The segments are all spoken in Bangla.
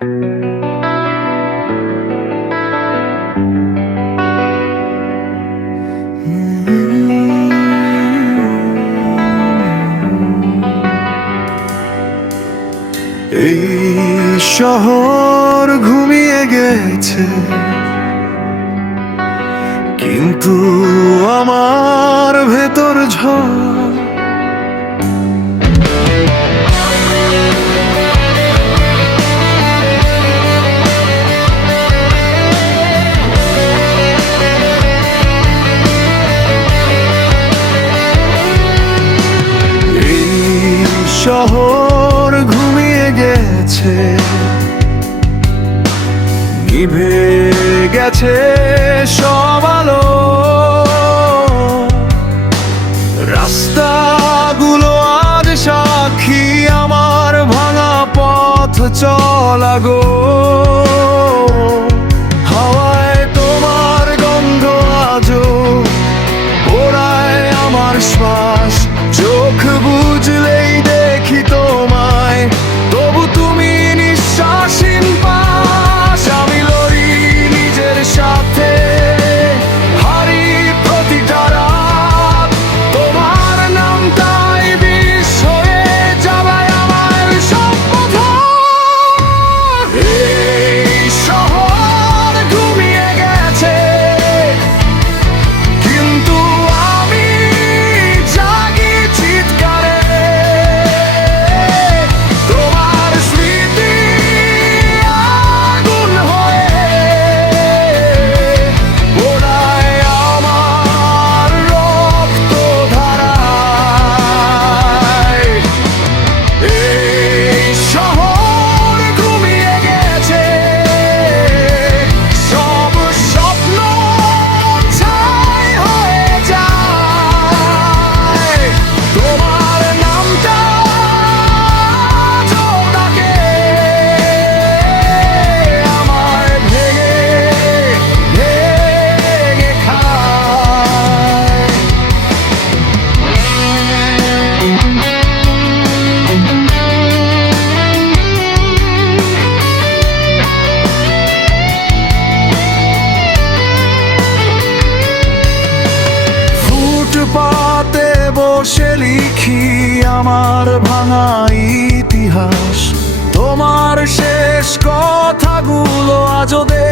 এই শহর ঘুমিয়ে গেছে, কিন্তু আমার ভেতর ঝড়। এই শহর ঘুমিয়ে গেছে, নিভে গেছে সব আলো। রাস্তাগুলো আজ সাক্ষী আমার ভাঙা পথ চলা গো। হাওয়ায় তোমার গন্ধ আজও ওড়ায় আমার শ্বাস। চোখ বুঝলেই দেখি তোমায়, তবু তুমি নিঃশ্বাসহীন পাশ। আমি লড়ি নিজের সাথে, হারি প্রতিটা রাত। তোমার নামটাই বিষ হয়ে যাবে আমার সব কথা। এই শহর ঘুমিয়ে গেছে, কিন্তু আমি জাগি চিৎকারে। তোমার স্মৃতি আগুন হয়ে পোড়ায় আমার রক্ত ধারায়। এই শহর ঘুমিয়ে গেছে, সব স্বপ্ন ছাই হয়ে যায়। তোমার নামটা আজও ডাকে আমায় ভেঙে ভেঙে খায়। ফুটপাতে বসে লিখি আমার ভাঙা ইতিহাস। তোমার শেষ কথাগুলো আজও দে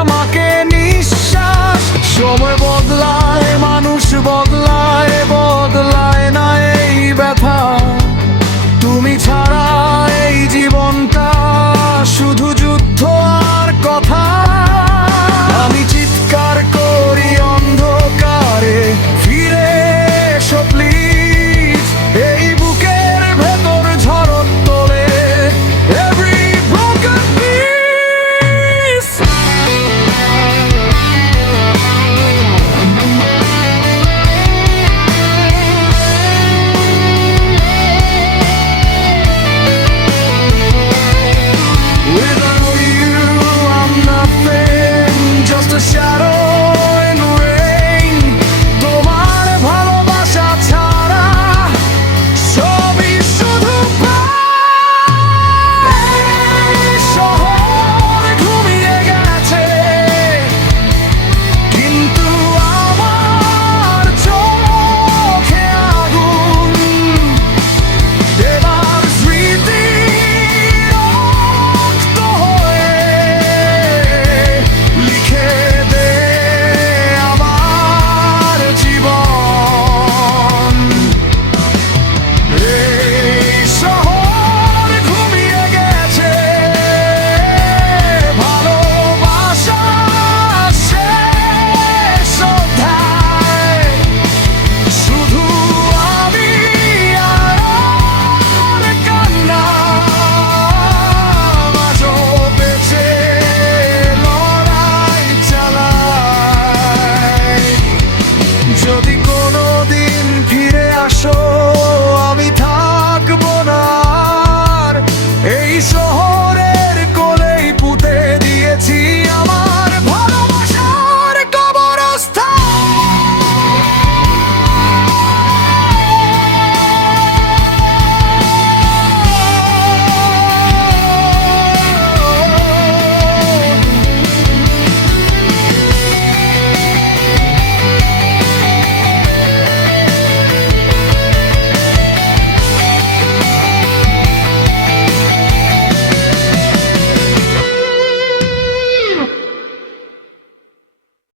আমাকে নিঃশ্বাস। সময় বদলায়, মানুষ বদলায়, বদলায়